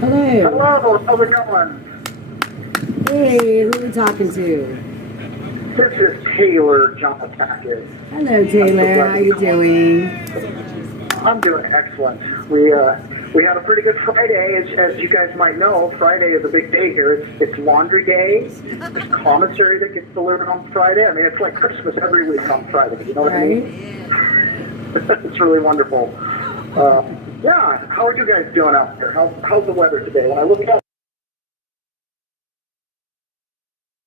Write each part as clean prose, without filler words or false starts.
Hello. Hello, how's it going? Hey, who are we talking to? This is Taylor Johnatakis. Hello, Taylor. How you doing? I'm doing excellent. We had a pretty good Friday, as you guys might know. Friday is a big day here. It's laundry day. There's commissary that gets delivered on Friday. I mean, it's like Christmas every week on Friday. You know what I mean? It's really wonderful. Yeah, how are you guys doing out there? How's the weather today? When I look out,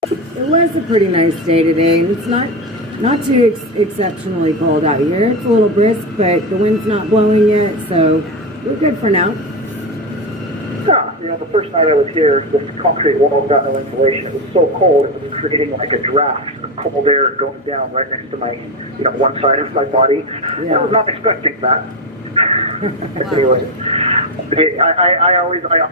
It was a pretty nice day today, and it's not too exceptionally cold out here. It's a little brisk, but the wind's not blowing yet, so we're good for now. yeah, the first night I was here, this concrete wall got no insulation. It was so cold, it was creating like a draft of cold air going down right next to my, one side of my body. Yeah. I was not expecting that. Anyway, I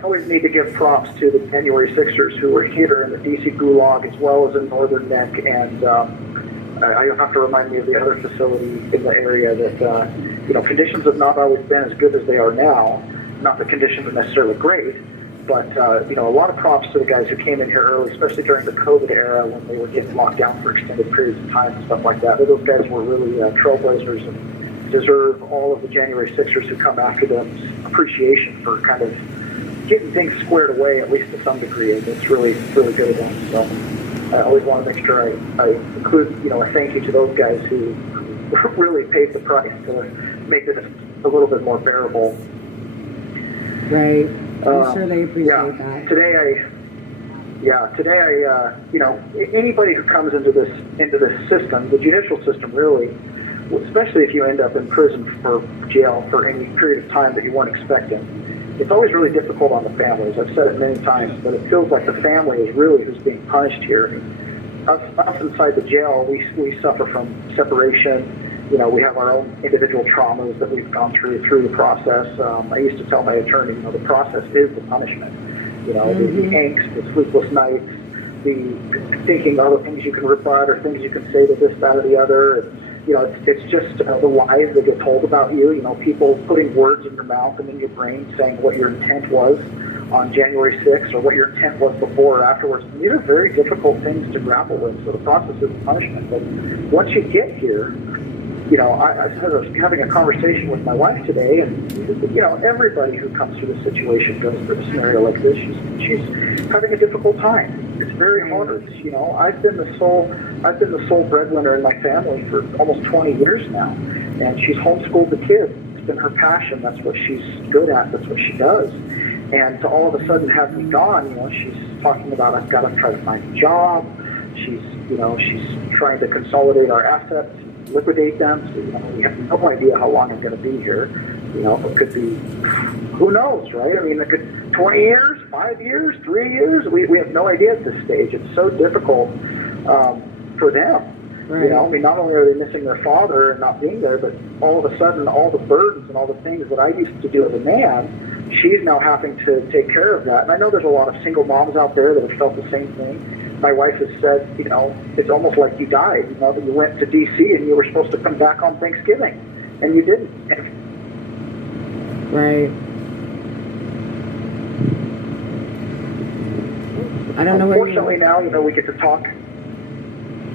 always need to give props to the January Sixers who were here in the DC Gulag as well as in Northern Neck, and I have to remind me of the other facility in the area that conditions have not always been as good as they are now. Not that conditions are necessarily great, but a lot of props to the guys who came in here early, especially during the COVID era when they were getting locked down for extended periods of time and stuff like that. Those guys were really trailblazers and deserve all of the January Sixers who come after them's appreciation for kind of getting things squared away, at least to some degree. And it's really, really good of them. So I always want to make sure I include, a thank you to those guys who really paid the price to make this a little bit more bearable. Right. I'm sure they appreciate that. Today anybody who comes into this system, the judicial system really, especially if you end up in prison or jail for any period of time that you weren't expecting, it's always really difficult on the families. I've said it many times, but it feels like the family is really who's being punished here. Us inside the jail, we suffer from separation. We have our own individual traumas that we've gone through the process. I used to tell my attorney, the process is the punishment. The angst, the sleepless nights, the thinking other things you can rebut or things you can say to this, that, or the other. It's just the lies that get told about you. People putting words in your mouth and in your brain saying what your intent was on January 6th or what your intent was before or afterwards. And these are very difficult things to grapple with. So the process is punishment. But once you get here, I was having a conversation with my wife today, and everybody who comes through this situation goes through a scenario like this. She's having a difficult time. It's very hard. I've been the sole breadwinner in my family for almost 20 years now, and she's homeschooled the kids. It's been her passion. That's what she's good at. That's what she does. And to all of a sudden have me gone, she's talking about I've got to try to find a job. She's trying to consolidate our assets, liquidate them. So, we have no idea how long I'm going to be here. It could be, who knows, right? I mean, it could 20 years, 5 years, 3 years. We have no idea at this stage. It's so difficult for them. Right. Not only are they missing their father and not being there, but all of a sudden, all the burdens and all the things that I used to do as a man, she's now having to take care of that. And I know there's a lot of single moms out there that have felt the same thing. My wife has said, it's almost like you died. That you went to D.C. and you were supposed to come back on Thanksgiving, and you didn't. Right. I don't know where Unfortunately, now, we get to talk.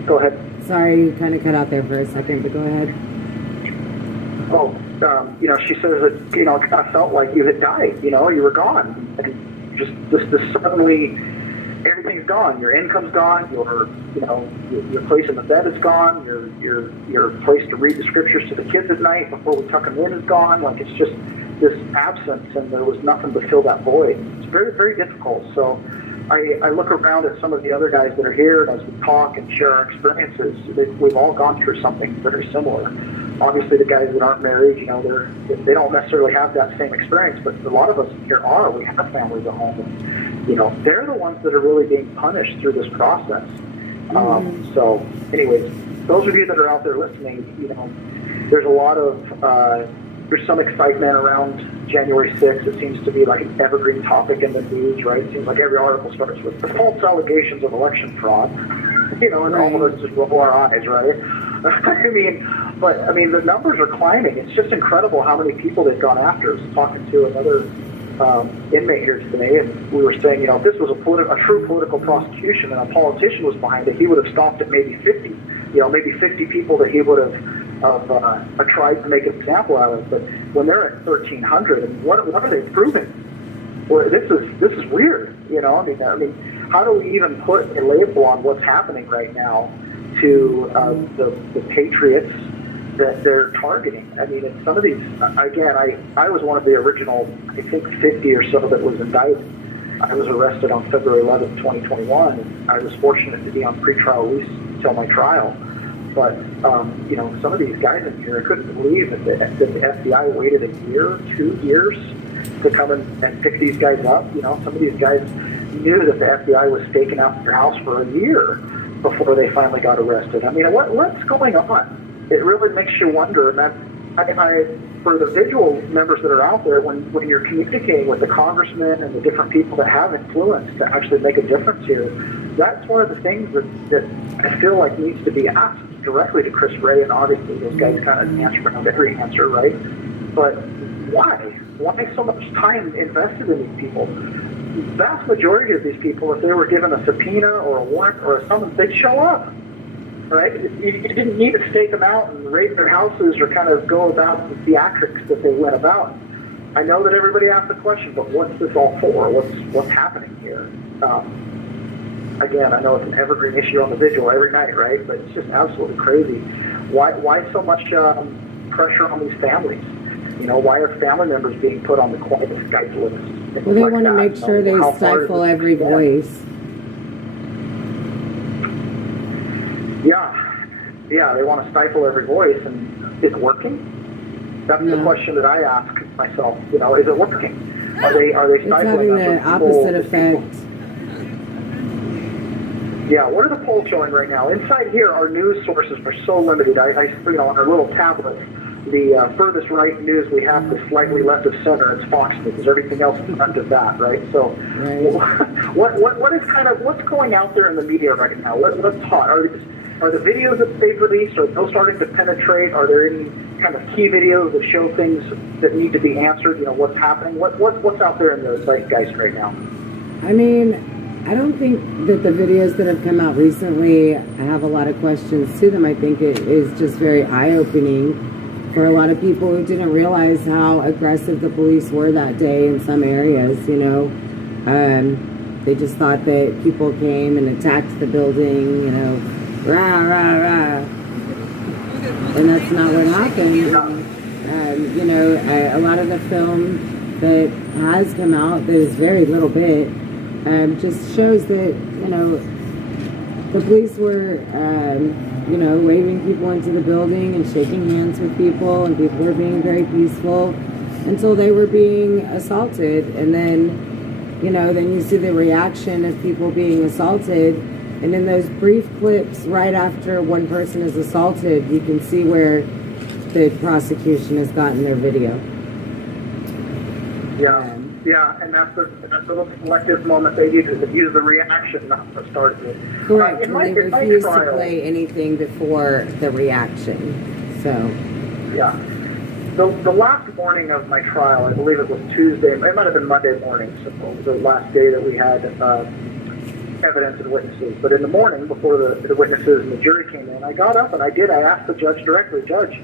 Go ahead. Sorry, you kind of cut out there for a second, but go ahead. She says that, it kind of felt like you had died, you were gone. And just this suddenly, everything's gone. Your income's gone. Your place in the bed is gone. Your place to read the scriptures to the kids at night before we tuck them in is gone. Like, it's just this absence, and there was nothing to fill that void. It's very, very difficult. So I look around at some of the other guys that are here, and as we talk and share our experiences, we've all gone through something very similar. Obviously, the guys that aren't married, they don't necessarily have that same experience, but a lot of us here are. We have families at home, and, they're the ones that are really being punished through this process. So, anyways, those of you that are out there listening, there's a lot of, there's some excitement around January 6th. It seems to be like an evergreen topic in the news, right? It seems like every article starts with the false allegations of election fraud, and all of us just roll our eyes, right? the numbers are climbing. It's just incredible how many people they've gone after. I was talking to another inmate here today, and we were saying, if this was a true political prosecution and a politician was behind it, he would have stopped at maybe 50, maybe 50 people that he would have tried to make an example out of. But when they're at 1,300, and what are they proving? Well, this is weird. I mean, how do we even put a label on what's happening right now to the patriots that they're targeting? I mean, in some of these, again, I was one of the original, I think, 50 or so that was indicted. I was arrested on February 11th, 2021, and I was fortunate to be on pretrial release until my trial. But, some of these guys in here, I couldn't believe that the FBI waited a year, 2 years to come and pick these guys up. Some of these guys knew that the FBI was staking out their house for a year before they finally got arrested. I mean, what's going on? It really makes you wonder. And for the vigil members that are out there, when you're communicating with the congressmen and the different people that have influence to actually make a difference here, that's one of the things that I feel like needs to be asked directly to Chris Wray, and obviously those guys kind of answer around every answer, right? But why? Why so much time invested in these people? The vast majority of these people, if they were given a subpoena or a warrant or a summons, they'd show up, right? You didn't need to stake them out and raid their houses or kind of go about the theatrics that they went about. I know that everybody asked the question, but what's this all for? What's happening here? Again, I know it's an evergreen issue on the vigil every night, right? But it's just absolutely crazy. Why so much pressure on these families? Why are family members being put on the quiet Skype list? Well, they want to make sure they stifle every voice. Yeah, they want to stifle every voice, and is it working? That's the question that I ask myself. Is it working? Are they stifling? It's having the opposite effect. Yeah, what are the polls showing right now? Inside here, our news sources are so limited. I on our little tablet, the furthest right news we have is slightly left of center. It's Fox News. Everything else is under that, right? So, what's going out there in the media right now? What's hot? Are the videos that they've released, are those starting to penetrate? Are there any kind of key videos that show things that need to be answered? What's happening? What's out there in the zeitgeist right now? I mean, I don't think that the videos that have come out recently have a lot of questions to them. I think it is just very eye-opening for a lot of people who didn't realize how aggressive the police were that day in some areas, They just thought that people came and attacked the building, rah, rah, rah. And that's not what happened. A lot of the film that has come out, there's very little bit, just shows that, the police were, waving people into the building and shaking hands with people, and people were being very peaceful until they were being assaulted. And then, then you see the reaction of people being assaulted. And in those brief clips right after one person is assaulted, you can see where the prosecution has gotten their video. Yeah, and that's the little collective moment they needed to use the reaction, not the start of it. Correct. They refused to play anything before the reaction. So. Yeah. The last morning of my trial, I believe it was Tuesday, it might have been Monday morning, so it was the last day that we had evidence and witnesses. But in the morning, before the witnesses and the jury came in, I got up and I asked the judge directly, Judge,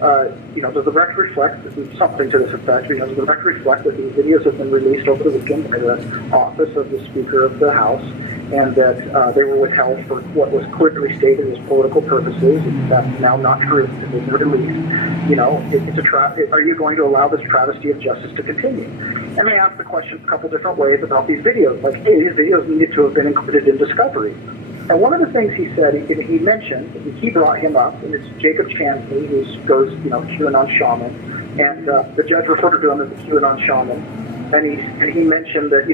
does the record reflect something to this effect? Does the record reflect that these videos have been released over the weekend by the office of the Speaker of the House, and that they were withheld for what was clearly stated as political purposes, and that's now not true? They've been released. It's a are you going to allow this travesty of justice to continue? And I asked the question a couple different ways about these videos, like, hey, these videos needed to have been included in discovery. And one of the things he said, he mentioned, he brought him up, and it's Jacob Chansley, who goes, QAnon shaman, and the judge referred to him as the QAnon shaman, and he mentioned that, he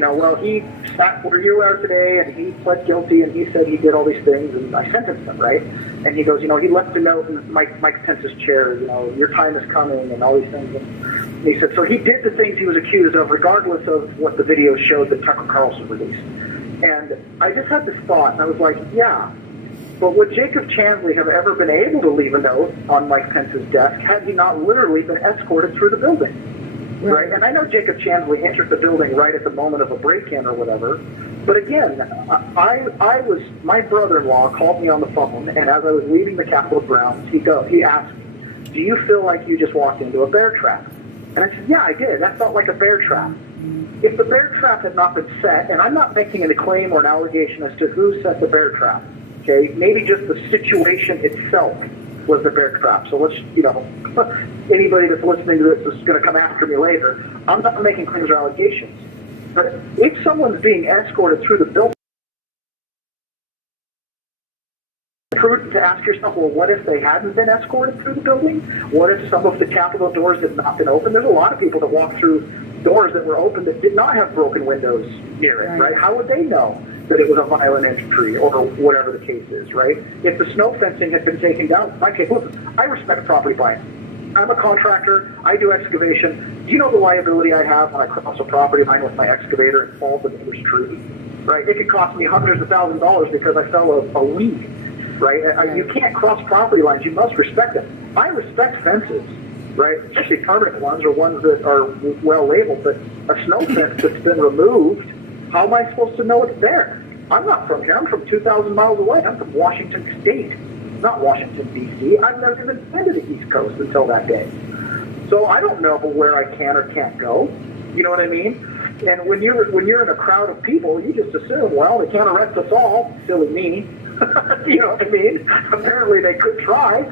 sat where you were today, and he pled guilty, and he said he did all these things, and I sentenced him, right? And he goes, he left a note in Mike Pence's chair, your time is coming, and all these things. And he said, so he did the things he was accused of, regardless of what the video showed that Tucker Carlson released. And I just had this thought, and I was like, yeah, but would Jacob Chansley have ever been able to leave a note on Mike Pence's desk had he not literally been escorted through the building? right? And I know Jacob Chansley entered the building right at the moment of a break-in or whatever, but again, my brother-in-law called me on the phone, and as I was leaving the Capitol grounds, he asked, do you feel like you just walked into a bear trap? And I said, yeah, I did. That felt like a bear trap. If the bear trap had not been set, and I'm not making a claim or an allegation as to who set the bear trap, okay, maybe just the situation itself was the bear trap. So let's, anybody that's listening to this is going to come after me later. I'm not making claims or allegations. But if someone's being escorted through the building, prudent to ask yourself, well, what if they hadn't been escorted through the building? What if some of the Capitol doors had not been open? There's a lot of people that walk through doors that were open that did not have broken windows near it, right? How would they know that it was a violent entry or whatever the case is, right? If the snow fencing had been taken down, listen, I respect property rights. I'm a contractor. I do excavation. Do you know the liability I have when I cross a property line with my excavator and fall the neighbor's tree? Right? It could cost me hundreds of thousands of dollars because I fell a weed. Right? You can't cross property lines. You must respect them. I respect fences, right? Especially permanent ones or ones that are well labeled. But a snow fence that's been removed, how am I supposed to know it's there? I'm not from here. I'm from 2,000 miles away. I'm from Washington State, not Washington, D.C. I've never even been to the East Coast until that day. So I don't know where I can or can't go. You know what I mean? And when you're in a crowd of people, you just assume, well, they can't arrest us all. Silly me. You know what I mean? Apparently they could try,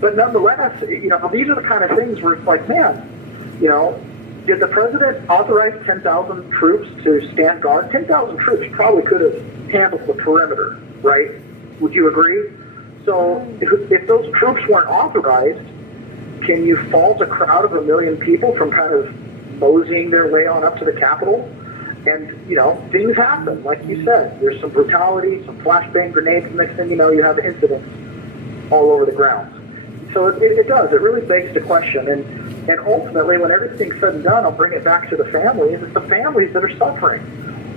but nonetheless, these are the kind of things where it's like, man, did the president authorize 10,000 troops to stand guard? 10,000 troops probably could have handled the perimeter, right? Would you agree? So if those troops weren't authorized, can you fault a crowd of 1 million people from kind of moseying their way on up to the Capitol? And, things happen, like you said. There's some brutality, some flashbang grenades, and next thing you know, you have incidents all over the grounds. So it does. It really begs the question. And ultimately, when everything's said and done, I'll bring it back to the families. It's the families that are suffering.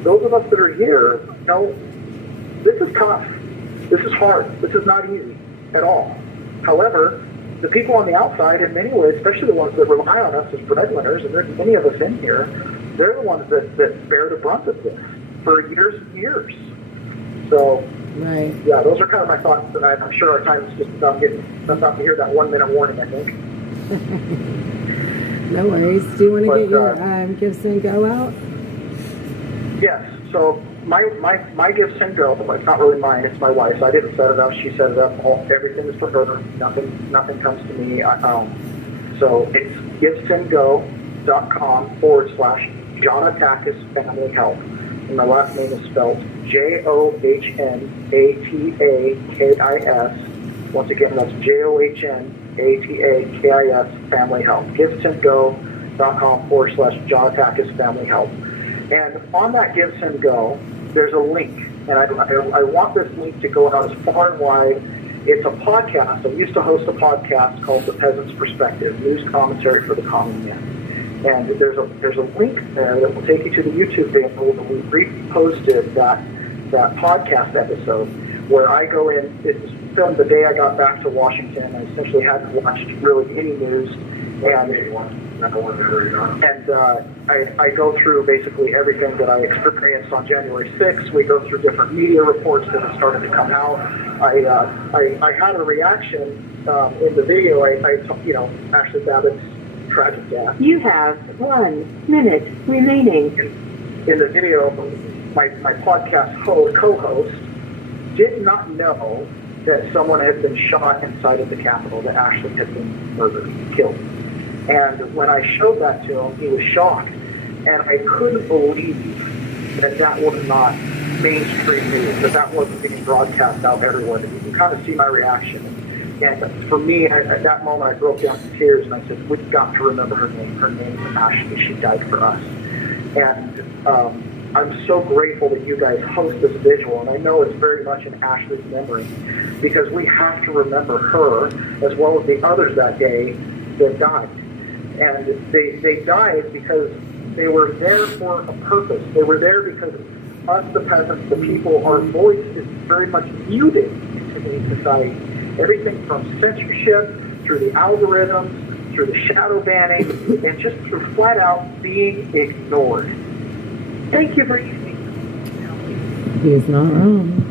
Those of us that are here, this is tough. This is hard. This is not easy at all. However, the people on the outside, in many ways, especially the ones that rely on us as breadwinners, and there's many of us in here, they're the ones that bear the brunt of this for years and years. So, right. Yeah, those are kind of my thoughts tonight. I'm sure our time is just about to hear that 1 minute warning, I think. No worries. Do you want to get your Give Send Go out? Yes. So my Give Send Go, it's not really mine, it's my wife's. I didn't set it up. She set it up. Everything is for her. Nothing comes to me. So it's givesendgo.com/Johnatakis Family Help. And my last name is spelled Johnatakis. Once again, that's Johnatakis Family Help. givesendgo.com/Johnatakis Family Help. And on that Give Send Go, there's a link. And I want this link to go out as far and wide. It's a podcast. I used to host a podcast called The Peasant's Perspective, news commentary for the common man. And there's a link there that will take you to the YouTube video where we reposted that podcast episode where I go in. It's filmed the day I got back to Washington. I essentially hadn't watched really any news. And I go through basically everything that I experienced on January 6th. We go through different media reports that have started to come out. I had a reaction in the video. Ashley Babbitt's tragic death. You have 1 minute remaining. In the video, my podcast co-host did not know that someone had been shot inside of the Capitol, that Ashley had been murdered, killed. And when I showed that to him, he was shocked. And I couldn't believe that was not mainstream news, that wasn't being broadcast out everywhere. You can kind of see my reaction. And for me, at that moment, I broke down in tears and I said, we've got to remember her name. Her name is Ashley. She died for us. And I'm so grateful that you guys host this visual. And I know it's very much in Ashley's memory because we have to remember her as well as the others that day that died. And they died because they were there for a purpose. They were there because us, the peasants, the people, our voice is very much muted in today's society. Everything from censorship through the algorithms through the shadow banning, and just through flat out being ignored. Thank you for using. He's not wrong.